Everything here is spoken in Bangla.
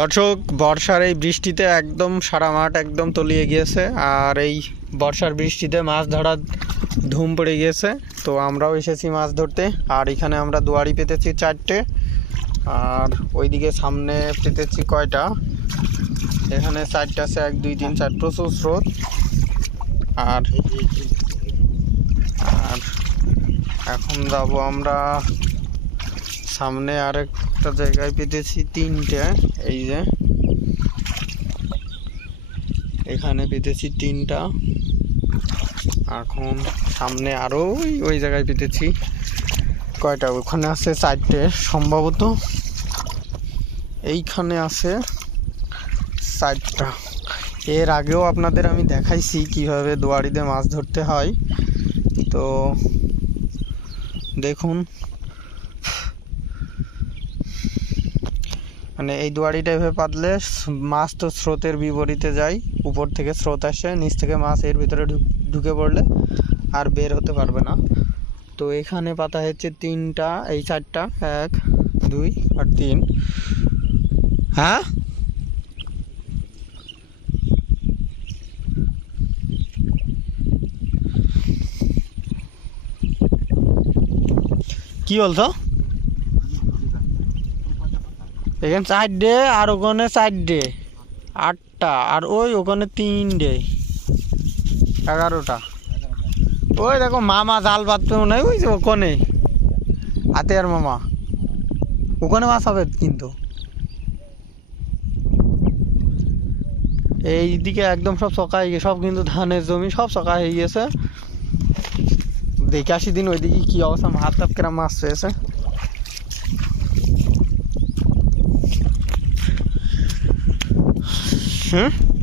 দর্শক, বর্ষার এই বৃষ্টিতে একদম সারা মাঠ একদম তলিয়ে গিয়েছে আর এই বর্ষার বৃষ্টিতে মাছ ধরার ধুম পড়ে গিয়েছে। তো আমরাও এসেছি মাছ ধরতে আর এখানে আমরা দুয়ারি পেতেছি চারটে আর ওইদিকে সামনে পেতেছি কয়টা? এখানে চারটে আছে, এক, দুই, তিন, চার, প্রচুর স্রোত। আর আর এখন যাব আমরা সামনে আরেকটা জায়গায় পেতেছি তিনটে, এই যে। এখানে পেতেছি তিনটা। এখন সামনে আরও ওই জায়গায় পেতেছি কয়টা? ওখানে আছে চারটে, সম্ভবত এইখানে আছে চারটা। এর আগেও আপনাদের আমি দেখাইছি কীভাবে দুয়ারিতে মাছ ধরতে হয়। তো দেখুন মানে এই দুয়ারিটা এভাবে পাতলে মাছ তো স্রোতের বিপরীতে যায়। উপর থেকে স্রোত আসে, নিচ থেকে মাছ এর ভিতরে ঢুক- পড়লে আর বের হতে পারবে না। তো এখানে পাতা হচ্ছে তিনটা, এই চারটা, এক, দুই আর তিন। হ্যাঁ? কি বলছো এখানে চারটে আর ওখানে চারটে, আটটা, আর ওই ওখানে তিনটে, এগারোটা। ওই দেখো মামা জাল মনে হয় ওই যে ওখানে। হাতে আর মামা। ওখানে মাছ হবে কিন্তু। এইদিকে একদম সব সকাল হয়ে গেছে সব কিন্তু ধানের জমি, সব সকাল হয়ে গেছে দেখে আসি দিন ওইদিকে কি অবস্থা তাপ কেরাম মাছ পেয়েছে হুম